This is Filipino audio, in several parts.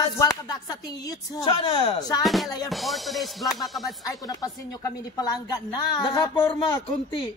Welcome back sa ating YouTube channel. Ayan, for today's vlog mga kabads ay kung napansin nyo kami ni Palangga na nakaporma konti.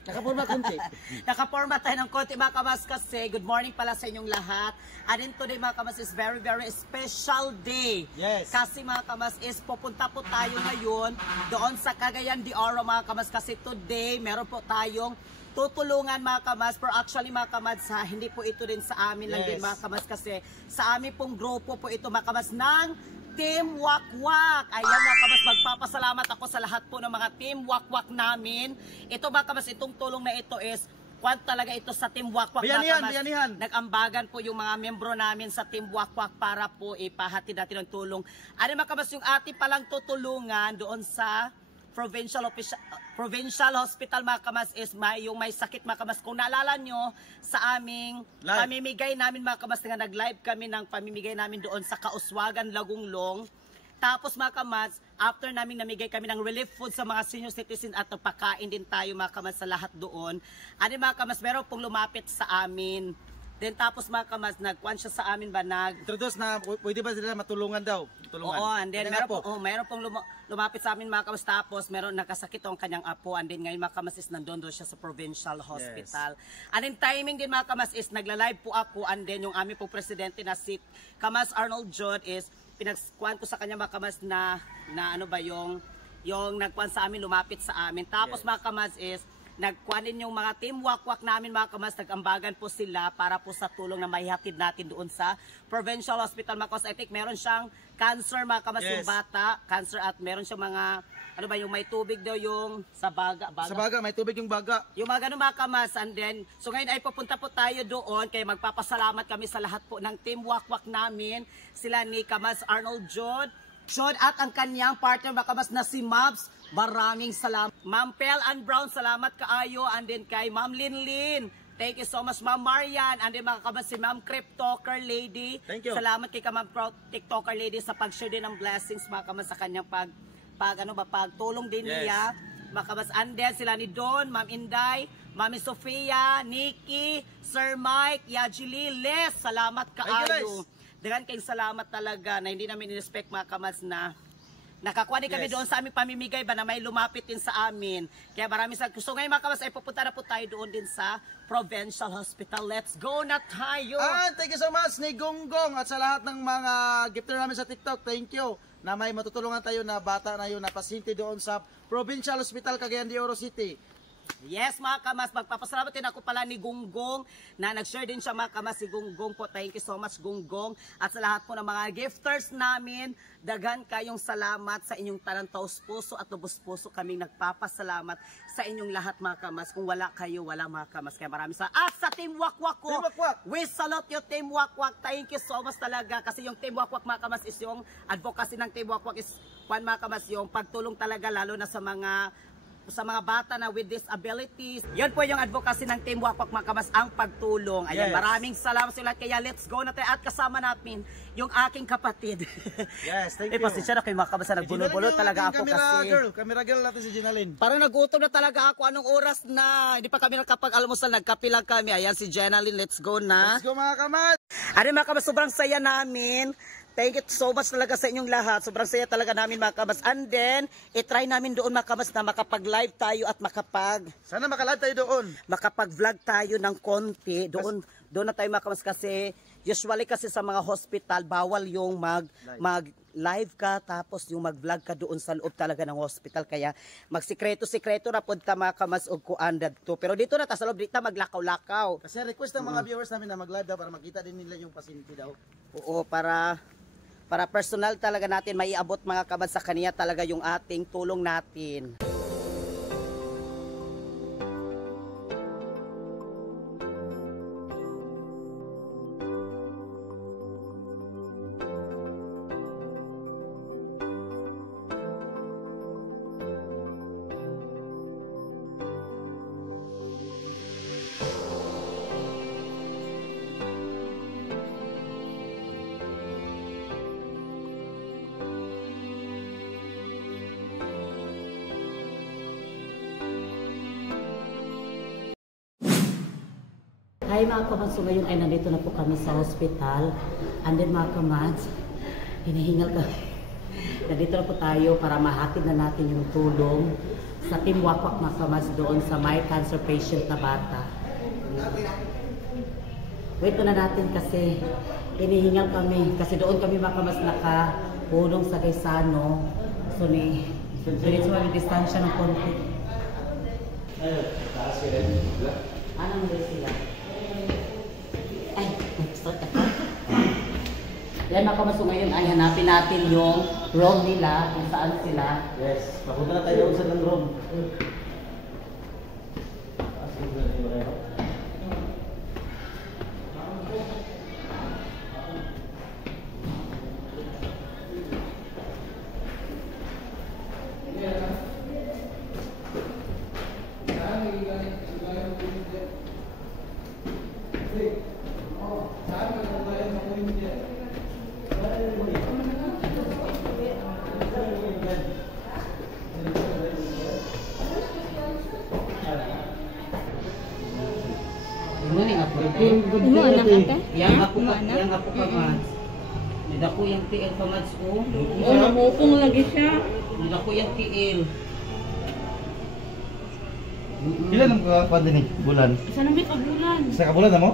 Nakaporma tayo ng konti mga kabads kasi good morning pala sa inyong lahat. And then today mga kabads is very special day. Yes. Kasi mga kabads is pupunta po tayo ngayon doon sa Cagayan de Oro mga kabads kasi today meron po tayong tutulungan mga kamas, pero actually mga kamas ha, hindi po ito din sa amin lang din mga kamas kasi sa amin pong grupo po ito mga kamas ng Team Wakwak. Ayan mga kamas, magpapasalamat ako sa lahat po ng mga Team Wakwak namin. Ito mga kamas, itong tulong na ito is kwan talaga ito sa Team Wakwak mga kamas. Nag-ambagan po yung mga membro namin sa Team Wakwak para po ipahatid natin ng tulong. Ano mga kamas, yung ating palang tutulungan doon sa Provincial Hospital mga kamas is yung may sakit mga kamas. Kung naalala nyo sa aming pamimigay namin mga kamas, nga nag-live kami ng pamimigay namin doon sa Kauswagan, Lagunglong. Tapos mga kamas, after namin namigay kami ng relief food sa mga senior citizen at pagkain din tayo mga kamas sa lahat doon. Ano mga kamas, meron pong lumapit sa amin. Then tapos mga kamas, nagkuhan siya sa amin ba introduce na pwede ba sila matulungan daw? Oo, and then meron pong lumapit sa amin mga kamas, tapos meron nakasakit ang kanyang apo, and then ngayon mga kamas is nandun siya sa Provincial Hospital. And then timing din mga kamas is nagla-live po ako, and then yung aming po presidente na si Kamas Arnold Jod is pinagkuhan ko sa kanya mga kamas na ano ba yung nagkuhan sa amin, lumapit sa amin. Tapos mga kamas is nagkuhanin yung mga Team Wakwak namin mga kamas, nag-ambagan po sila para po sa tulong na maihatid natin doon sa Provincial Hospital mga kamas. I think meron siyang cancer mga kamas yung bata, cancer, at meron siyang mga, ano ba yung may tubig daw yung sa baga. Sa baga, may tubig yung baga. Yung mga ganun mga kamas, and then, so ngayon ay pupunta po tayo doon, kaya magpapasalamat kami sa lahat po ng Team Wakwak namin, sila ni Kamas Arnold Jod at ang kanyang partner mga kamas na si Mabs. Maraming salamat. Ma'am Pel Ann Brown, salamat kaayo. And then kay Ma'am Linlin, thank you so much. Ma'am Marian, and then mga kamas si Ma'am Cryptoker Lady. Thank you. Salamat kay Ma'am TikToker Lady sa pag-share din ng blessings mga kamas sa kanyang pagtulong din niya. Mga kamas, and then sila ni Don, Ma'am Inday, Mami Sofia, Nikki, Sir Mike, Yajili, Les, salamat kaayo. Dengan kayong salamat talaga na hindi namin in-respect mga kamas na nakakuha din kami doon sa aming pamimigay ba na may lumapit din sa amin. Kaya maraming salamat. So ngayon mga kamas ay pupunta na po tayo doon din sa Provincial Hospital. Let's go na tayo! Thank you so much ni Gonggong at sa lahat ng mga gifter namin sa TikTok. Thank you na may matutulungan tayo na bata na yun na pasyente doon sa Provincial Hospital Cagayan de Oro City. Yes mga kamas, magpapasalamat din ako pala ni Gonggong na nag-share din siya mga kamas. Si Gonggong po, thank you so much Gonggong. At sa lahat po ng mga gifters namin, daghan kayong salamat sa inyong tanang taos puso at lubos puso. Kaming nagpapasalamat sa inyong lahat mga kamas. Kung wala kayo, wala mga kamas. Kaya maraming salamat. At sa Team Wakwak ko, we salute you Team Wakwak. Thank you so much talaga. Kasi yung Team Wakwak mga kamas is yung advocacy ng Team Wakwak is mga kamas, yung pagtulong talaga lalo na sa mga bata na with disabilities. Yan po yung advocacy ng Team Wakwak mga kamas, ang pagtulong. Ayan, maraming salamat sa lahat. Kaya let's go na tayo at kasama natin yung aking kapatid. Yes, thank you. Pasensya na kayo mga kamas, nagbulol-bulol talaga ako kasi. Camera girl natin si Jenalyn. Parang nagutom na talaga ako. Anong oras na? Hindi pa kami nakapag-almusal, nagkape lang kami. Ayan si Jenalyn, let's go na. Let's go mga kamas. Ano mga kamas, sobrang saya namin. Thank you so much talaga sa inyong lahat. Sobrang saya talaga namin mga kamas. And then, itry namin doon mga kamas na makapag-live tayo at sana makalive tayo doon. Makapag-vlog tayo ng konti. Doon na tayo mga kamas kasi usually kasi sa mga hospital, bawal yung mag-live ka tapos yung mag-vlog ka doon sa loob talaga ng hospital. Kaya magsikreto-sikreto na punta mga kamas o kuandad to. Pero dito na ta sa loob, dito maglakaw-lakaw. Kasi request ng mga viewers namin na mag-live daw para makita din nila yung pasyente daw. Oo, para personal talaga natin maiabot mga kamas sa kanya talaga yung ating tulong natin. Hi mga kamats, so ngayon ay nandito na po kami sa hospital. And then mga kamats, Hinihingal ka. Nandito na po tayo para mahatid na natin yung tulong sa Team Wakwak mga kamas doon sa may cancer patient na bata. Wait na natin kasi hinihingal kami. Kasi doon kami mga kamas nakahulong sa Quezano. So diretso kami distansya ng konti. Anong ba sila? Ay, start ako. Yan mga kamas, ngayon ay hanapin natin yung room nila, kung saan sila. Yes, papunta na tayo sa room. Imo anak ate? Yang ako ka mas. Nida ko yung TL pa mas ko. Oo, namupong lagi siya. Nida ko yung TL. Ilan ang kakuan din bulan? Isa na may kabulan. Sa kabulan na mo?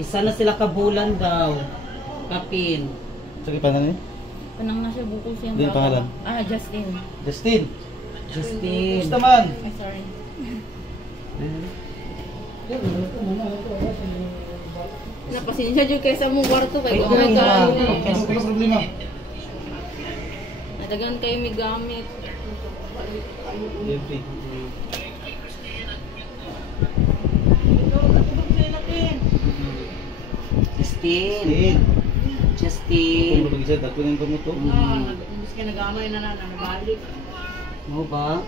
Isa na sila kabulan daw. Kapin. Sige pa na ni? Panang na siya buko siyang Din pangalan? Justin. Justin. Justin. Gusto man. Ay, sorry. Napasensya dyan kayo sa mong kwarto. Kaya kung Ano problema? nadagan kayo may gamit. Justin. Justin. Kung mag-isa, dako ng kamuto. Nagbukas ka nagamay na nabalik. Mo ba?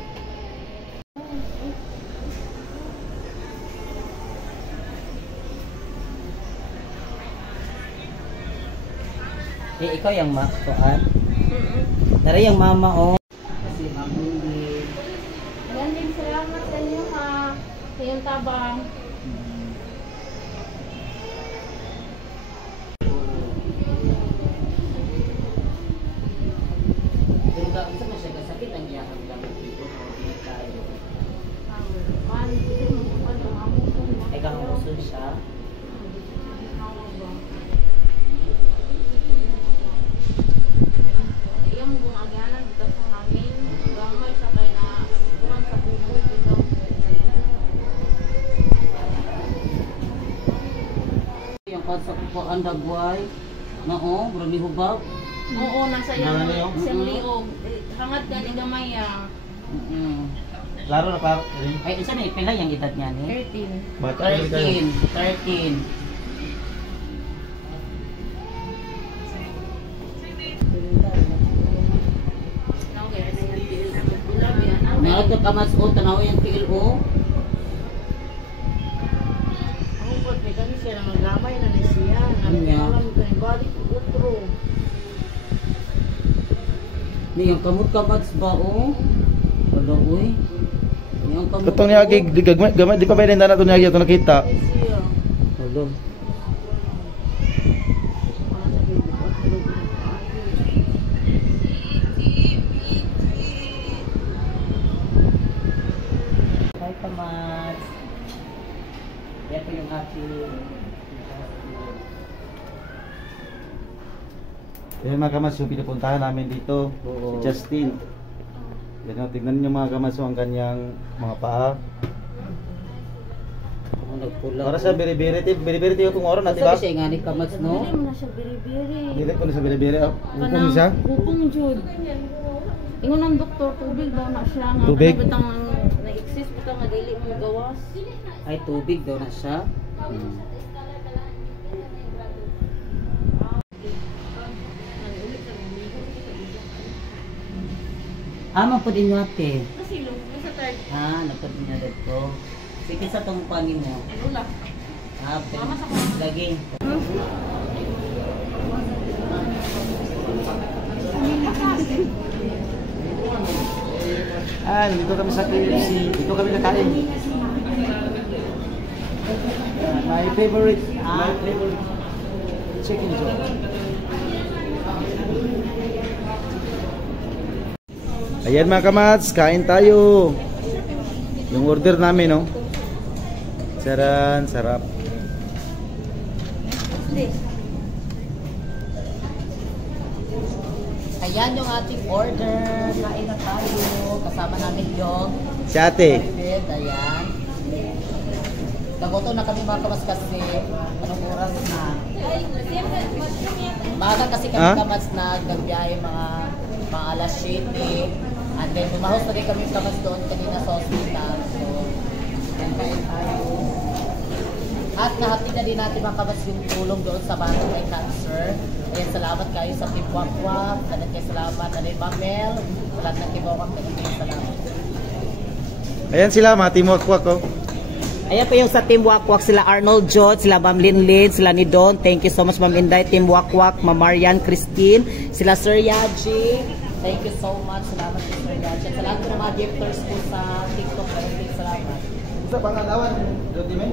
Ikaw yung kuan? Tara yung mama oh. Kasi mabundi. Yan din, salamat sa inyo ha. Sa iyong tabang. Pero gawin sa masya kasakit ang iyakang gamit dito. Tayo. Ay kahamusun siya. Iyang gumaganan dito sa hangin. Gamay sa kay na kuhan sa bubog dito. Yung pasok ko ang dagway. Oo, brami hubab. Oo, nasa iyang isang liog. Hangat gani gamay ah. Laro na pa. Ay, isa na pila yung edad niya ni? 13. Bata 13. Meron ka kamas o, tanaw yung PLO. Ang upod, may kami siya na magamay na ni siya. Alam ko yung body ko utro. Niyang kamot kamats ba o? Wala uy. Niyang kamot. Katong niya gamay di pa ba na to niya to nakita. Ay siya. Wala. Hi kamats. Ito yung aking Yan mga kamas, yung pinupuntahan namin dito, Oo. si Justin. Yan o, tignan niyo mga kamas ang kanyang mga paa. nagpula. Para sa beri-beri tayo kung oras na, di ba? Sabi siya nga ni kamats no? Dili mo na siya biri-biri. Dili ko na sa beri-beri. Upong siya? Upong jud. Ingon ang doktor, tubig daw na siya nga. Tubig? Ano bitang na-exist bitang nga dili mo gawas. Ay tubig daw na siya. Ama po din ate. Kasi lo, sa third. Napad niya dito. Sige sa tong panin mo. Lula. Mama sa daging. Dito kami sa KFC. Dito kami nakain. My favorite chicken joint. Ayan mga kamats, kain tayo. Yung order namin, no? Saran, sarap. Ayan yung ating order. Kain na tayo. Kasama namin yung Si ate. Ayan. Nagutom na kami mga kamas kasi anong oras na? Maaga kasi kami kamas na nagbiyahe mga alas 7. And then bumahos na rin kami kamas doon kanina sa hospital. So, yan kain tayo. At nahatid na din natin mga kamas yung tulong doon sa bata may cancer. Ayan, salamat kayo sa Team Wakwak. Salamat na rin Mamel. Salamat na Team Wakwak. Salamat. Ayan sila, mga Team Wakwak, oh. Ayan po yung sa Team Wakwak, sila Arnold George, sila Ma'am Linlin, sila ni Don. Thank you so much Ma'am Inday, Team Wakwak, Ma'am Marian, Christine, sila Sir Yaji. Thank you so much. Salamat po Sir Yaji. Sa lahat po ng mga gifters po sa TikTok. Salamat. Sa pangalawan, Dodimen?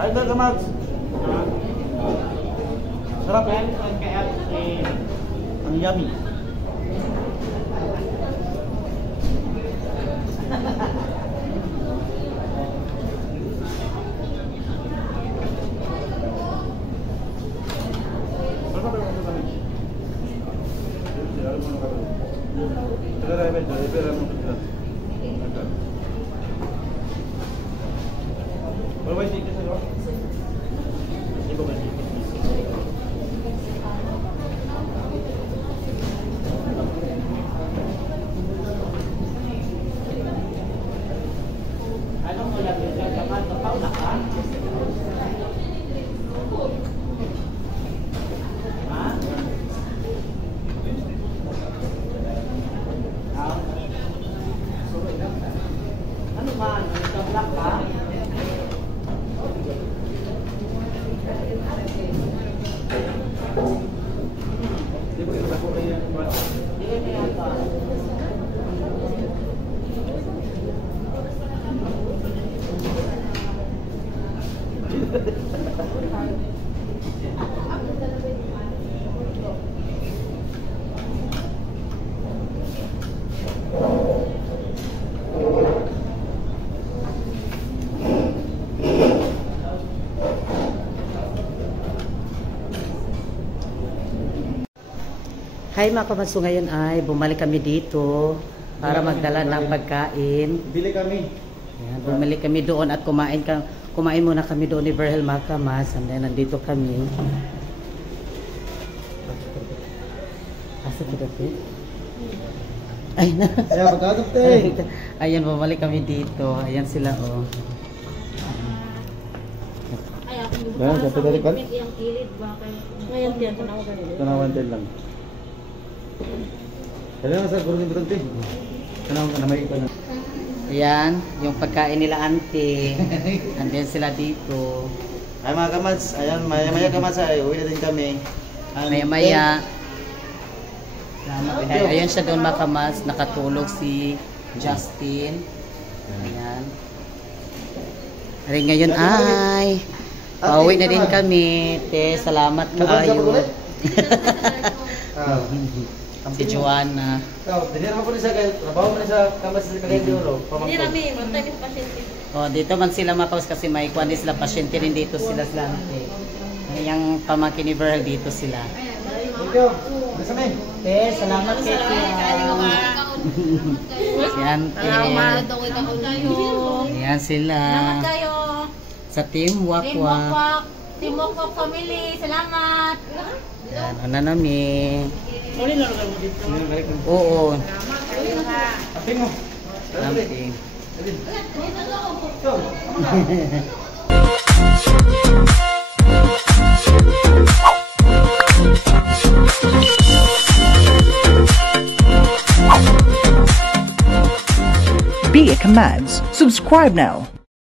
Kain tayo kamats. Sarap yan. Ang yummy. Hi mga kamanso, ngayon ay bumalik kami dito para magdala ng pagkain. Bili kami. Ayan, bumalik kami doon at kumain muna kami doon ni Verhel Makamas. And then nandito kami. Asa kita po? Ay na. Kaya magkakapte. Ayan, bumalik kami dito. Ayan sila oh. Ayan, kapit dari kan? Ngayon tiyan, tanawa ganito. Tanawan din lang. Kaya sa guru ni Brante. Tanawan ka na may ikan. Ayan, yung pagkain nila auntie. Andiyan sila dito. Ay mga kamats, ayan, maya-maya kamats ay uwi na din kami. Maya-maya. Ayan siya doon mga kamas, nakatulog si Justin. Ayan. Ay, ngayon ay pauwi na din kami. Te, salamat kaayo. Si Joanna. Dinira mo po rin sa trabaho mo rin sa kamats sa Kalendoro. Hindi namin, matay yung pasyente. Oh, dito man sila makaus kasi may kuan sila pasyente rin dito sila sa yung pamangkin ni Verhel dito sila. Thank you. Masami. Te, salamat kay si Ante. Ayan sila. Salamat kayo. Sa Team Team Wakwak. Wakwak. Team Wakwak family. Salamat. Ayan, ano namin. Uli lang mo dito. Oo. Ating mo. Amping. Be a Commands. Subscribe now.